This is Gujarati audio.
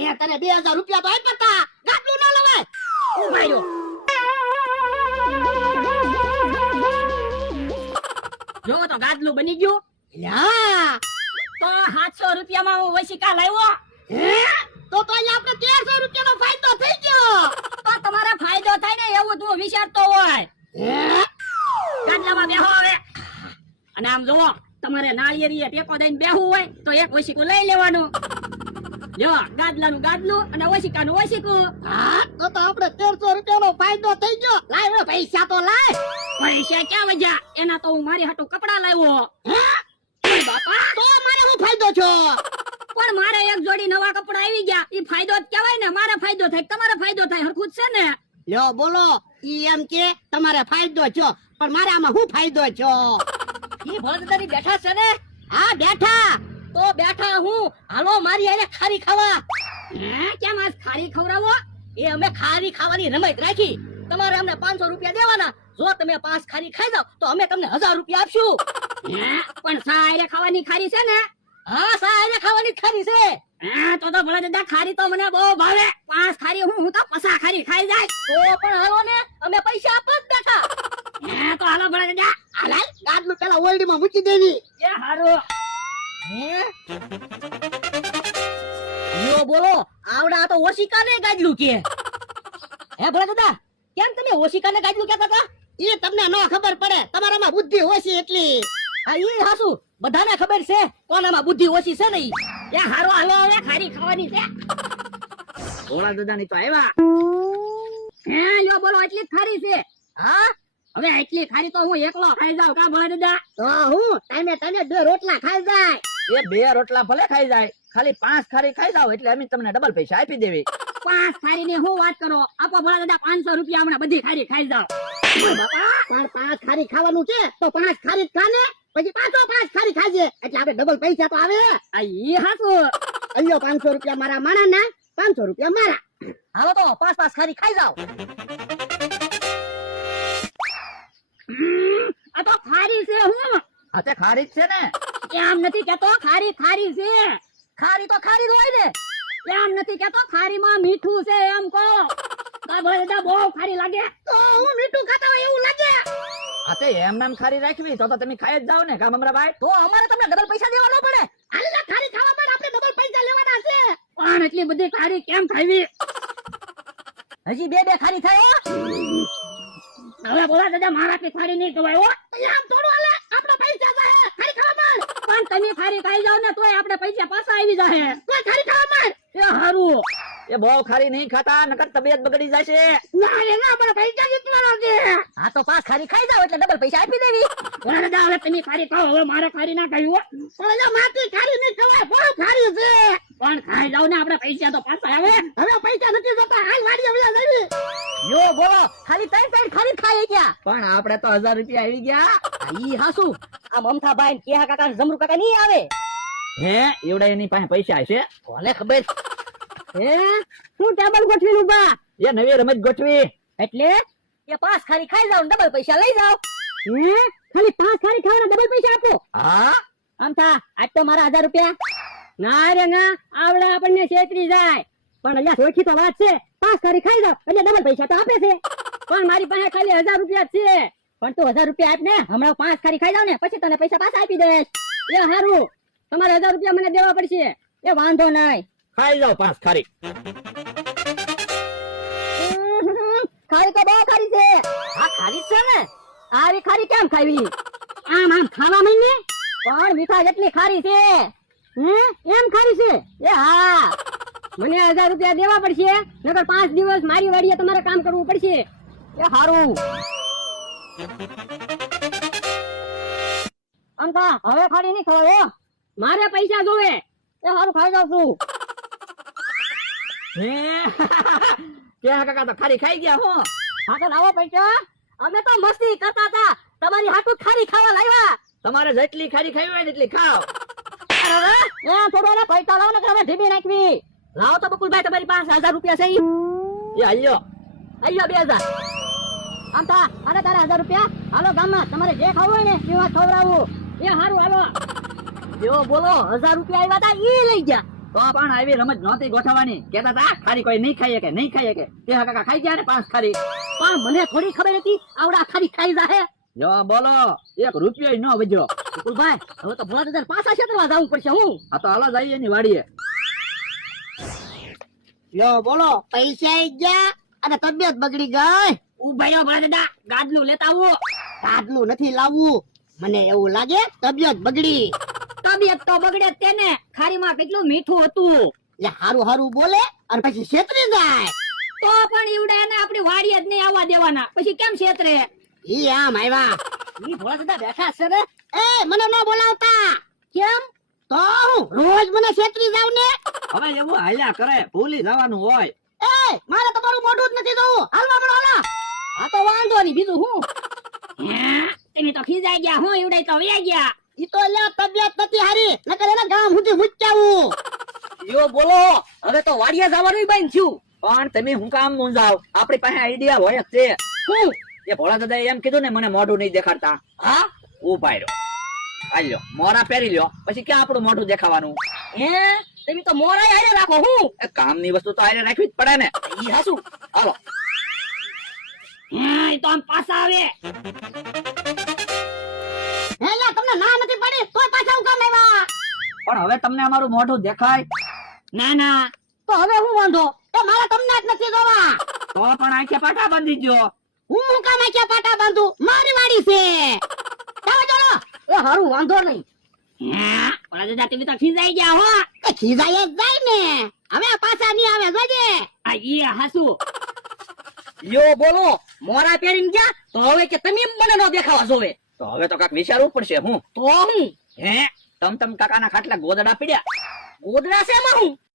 મેં તને 2000 રૂપિયા તો આપ્યા તા. ગાડલું ના લવાય. ઉભા રહ્યો. જો તો ગાદલું બની ગયું. યા તો 700 રૂપિયામાં હું વશિકા લાવ્યો. હે તો અહીંયા આપણે 1300 રૂપિયાનો ફાયદો થઈ ગયો. તો તમારે ફાયદો થાય ને એવું તું વિચારતો હોય. હે ગાદલામાં બેહો હવે. અને આમ જોવો, તમારે નાળિયેરીએ ટેકો દઈને બેહવું હોય તો એક વશિકું લઈ લેવાનું. જો ગાદલાનું ગાદલું અને વશિકાનું વશિકું. હા તો આપણે 1300 રૂપિયાનો ફાયદો થઈ ગયો. લાય હવે પૈસા તો લાય. પૈસા ક્યાં વજ્યા? એના તો હું મારી હાટુ કપડા લાવ્યો. હે બાપા તો મારે શું ફાયદો છો? પણ મારે એક જોડી નવા કપડા આવી ગયા. ઈ ફાયદો જ કહેવાય ને. મારે ફાયદો થાય, તમારે ફાયદો થાય, હરખું જ છે ને. લ્યો બોલો. ઈ એમ કે તમારે ફાયદો છો, પણ મારે આમાં શું ફાયદો છો? ઈ ભોળદાદાની બેઠા છે ને. હા બેઠા. તો બેઠા હું. હાલો મારી આને ખારી ખાવા. કેમ આજ ખારી ખવડાવો? એ અમે ખારી ખાવાની રમત રાખી. તમારે અમને 500 રૂપિયા દેવાના. જો તમે 5 ખારી ખાઈ જાવ તો અમે તમને 1000 રૂપિયા આપશું. પણ સાયરે ખાવાની ખારી છે ને? હા, સાયરે ખાવાની ખારી છે. તો ભોળદાદા ખારી તો મને બહુ ભાવે. 5 ખારી હું તો 50 ખારી ખાઈ જાય. તો પણ હાલો ને, અમે પૈસા આપવા જ બેઠા. તો હાલો ભોળદાદા. હાલ ગાડલું પેલા ઓલ્ડીમાં મૂકી દેવી. એ હારું. યો બોલો, આવડા તો ઓશિકાને ગાજલું કે. હે ભોળદાદા, કેમ તમે ઓશિકાને ગાજલું કહેતા હતા? ઈ તમને ન ખબર પડે, તમારામાં બુદ્ધિ ઓછી એટલી. હા ઈ હાસુ, બધાને ખબર છે કોનામાં બુદ્ધિ ઓછી છે ને ઈ. એ હારો હાલો હવે ખારી ખાવાની છે. ભોળાદાદાની તો આવ્યા. હે યો બોલો, એટલી જ ખારી છે? હા, હવે એટલી ખારી તો હું એકલો ખાઈ જાઉં કા ભોળાદાદા? તો હું ટાઈમે 2 રોટલા ખાઈ જાય. એ 2 રોટલા ભલે ખાઈ જાય, ખાલી 5 ખારી ખાઈ જાવ એટલે અમે તમને ડબલ પૈસા આપી દેવી. 5 ખારી ની હું વાત કરો? આપો ભોળાદાદા 500 રૂપિયા હમણાં બધી ખારી ખાઈ જાવ. પણ 5 ખારી ખાવાનું છે તો 5 ખારી જ ખાને, પછી પાછો 5 ખારી ખાજે એટલે આપણે ડબલ પૈસા તો આવે. આ ઈ હાસુ. અલ્યો 500 રૂપિયા મારા માણાના, 500 રૂપિયા મારા. હાલો તો 5 ખારી ખાઈ જાવ. આ તો ખારી છે હું. હા તે ખારી જ છે ને. એમ નથી કેતો ખારી ખારી છે. ખારી તો ખારી જ હોય ને. એમ નથી કેતો ખારીમાં મીઠું છે એમ કહો. કા ભોળાદાદા બહુ ખારી લાગે? તો હું મીઠું ખાતા હોય એવું લાગે. હા તે એમ નામ ખારી રાખવી તો તમે ખાઈ જ જાવ ને કા મમરાભાઈ. તો અમારે તમને ડબલ પૈસા દેવા ન પડે? આલી ખારી ખાવા માટે આપણે ડબલ પૈસા લેવાના છે. પણ એટલી બધી ખારી કેમ ખાવી? હજી 2 ખારી થાય. હવે ભોળાદાદા મારાથી ખારી નહીં ખવાય હો. આમ થોડું હાલે, આપણે પૈસા જાય ખારી ખાવા માંડ. પણ તમે ખારી ખાઈ જાવ ને તોય આપણે પૈસા પાછા આવી જાય. તો ખારી ખાવા માંડ. એ હારું. એ બહુ ખારી નહીં ખાતા નકર તબિયત બગડી જશે. ના રે ના, આપણે પૈસા જીતવાના છે. હા તો 5 ખારી ખાઈ જાવ એટલે ડબલ પૈસા આપી દેવી. ભોળાદાદા હવે તમે ખારી ખાઓ, હવે મારે ખારી ના ખાવી હો. પણ એટલે માટી ખારી નહીં ખવાય, બહુ ખારી છે. પણ ખાઈ જાવ ને, આપણે પૈસા તો પાછા આવે. હવે પૈસા નથી જોતા, હાલ વાડીએ વયા જઈએ. યો બોલો, ખાલી 3 ખારી ખાઈ ગયા. પણ આપણે તો 1000 રૂપિયા આવી ગયા. ઈ હાસુ. આ મમથાભાઈ ને કેહા કાકા ને જમરૂ કાકા નહીં આવે. હે એવડા એની પાસે પૈસા હશે. કોને ખબર? હે શું ટેબલ ગોઠવી ઉભા? એ નવી રમત ગોઠવી. એટલે એ 5 ખારી ખાઈ જાવ ને ડબલ પૈસા લઈ જાવ. હે ખાલી 5 ખારી ખાવાના ડબલ પૈસા આપો? હા આમ થા, આજ તો મારા 1000 રૂપિયા. ના રે ના, આવડે આપણને છેતરી જાય. પણ અલ્યા સોખી તો વાત છે, 5 ખારી ખાઈ જાવ એટલે ડબલ પૈસા તો આપે છે. પણ મારી પાસે ખાલી 1000 રૂપિયા છે. પણ તું 1000 રૂપિયા આપ ને, હમણાં 5 ખારી ખાઈ જાવ ને પછી તને પૈસા પાછા આપી દઈશ. એ હારું, તમારે 1000 રૂપિયા મને દેવા પડશે. એ વાંધો નહીં. ખાઈ જાવ 5 ખારી. ખારી તો બહુ ખારી છે. આ ખારી છે ને, આવી ખારી કેમ ખાવી? આમ આમ ખાવા માંડને. પણ મીઠા જેટલી ખારી છે. એમ ખારી છે? એ હા, મને 1000 રૂપિયા દેવા પડશે, નકર 5 દિવસ મારી વાડીએ તમારે કામ કરવું પડશે. એ હારું. અંતા હવે ખારી નહીં ખવાય. મારે પૈસા જોવે. એ હારું, ખાઈ જાવ છું. હે ક્યાં કાકા તો ખારી ખાઈ ગયા હો. હા તો લાવો પૈસા. અમે તો મસ્તી કરતા હતા, તમારી હાટુ ખારી ખાવા લાવ્યા. તમારે જેટલી ખારી ખાવી હોય ને એટલી ખાઓ. અરે એ થોડો ને પૈસા લાવો ને, તમે ઢીબી નાખવી. લાવો તો બકુલભાઈ, તમારી પાસે 1000 રૂપિયા છે. એ આલ્યો આલ્યો 2000. આમ તા, અરે તારા 1000 રૂપિયા. હાલો ગામમાં તમારે જે ખાવું હોય ને એ વાત ખવડાવું. એ હારું હાલો. જો બોલો, 1000 રૂપિયા આવ્યા હતા ઈ લઈ ગયા. તો પણ આવી રમત નહોતી ગોઠવવાની. કહેતા હતા ખારી કોઈ નહીં ખાઈ શકે, નહીં ખાઈ શકે. તે કાકા ખાઈ ગયા ને 5 ખારી. પણ મને થોડી ખબર હતી આવડા ખારી ખાઈ જાહે. જો બોલો, 1 રૂપિયો ન વધ્યો. વિપુલભાઈ હવે તો ભોળા દાદા પાછા ક્ષેત્રમાં જવું પડશે. હું આ તો હાલો જઈએ એની વાડીએ. યો બોલો, પૈસા આઈ ગયા અને તબિયત બગડી ગઈ. ઉભાઈઓ ભોળા દાદા ગાદલું લેતા આવો. કાદલું નથી લાવવું, મને એવું લાગે તબિયત બગડી. તબિયત તો બગડે જ તેને. ખારીમાં કેટલું મીઠું હતું. એટલે હારું હારું બોલે અને પછી છેતરી જાય. તો પણ ઈવડા એને આપણી વાડીએ જ નહીં આવવા દેવાના. પછી કેમ છેતરે? ઈ આમ આવ્યા. ઈ ભોળા દાદા બેઠા છે ને. એ મને ન બોલાવતા. કેમ? તો હું રોજ મને છેતરી જાવ ને. હવે એવું હાલ્યા કરે, ભૂલી જવાનું હોય. એ મારે તમારું મોઢું જ નથી જોવું. હાલવા મળો હાલો. આ તો વાંધો નહીં, બીજું હું? તમે તો ખીજાઈ ગયા. હું ઈવડે તો વયા ગયા. ઈ તો લ્યા તબિયત નથી હારી, નકર એના ગામ સુધી મુચ્ચાવું. યો બોલો, હવે તો વાડીએ જવાનું બંધ થયું. પણ તમે હું કામ મૂંઝાવ? આપણી પાસે આઈડિયા હોય જ છે. હું? એ ભોળા દાદાએ એમ કીધું ને મને મોઢું નહીં દેખાડતા. હા? ઉભા રહ્યો, હાલ્યો મોરા પહેરી લ્યો, પછી ક્યાં આપણું મોઢું દેખાવાનું? હે તમે તો મોરાય હારે રાખો. હું? એ કામની વસ્તુ તો આરે રાખવી જ પડે ને. ઈ હાસુ. હાલો. હે તો આમ પાછા આવે. હે લ્યા તમને ના નથી પડી તોય પાછા હું કામ આવ્યા? પણ હવે તમને અમારું મોઢું દેખાય? ના ના, તો હવે હું વાંધો? એ મારે તમને જ નથી જોવા. તો પણ આંખે પાટા બાંધી ગયો. હું કામ આખે પાટા બાંધું? મારી વાડી છે. ચાલો ચાલો. એ હારું, વાંધો નહીં. ભોળા દાદા તમે તો ખીજાઈ ગયા હો. એ ખીજાય જ જાય ને. હવે પાછા નહીં આવે જોજે. આ ઈ હાસુ. યો બોલો, મોરા પહેરીને ગયા તો હવે કે તમે મને નો દેખાવા જોવે. તો હવે તો કાક વિચારવું પડશે. હું તો હું? હે તમ કાકાના ખાટલા ગોદડા પીડ્યા. ગોદડા છે એમાં હું?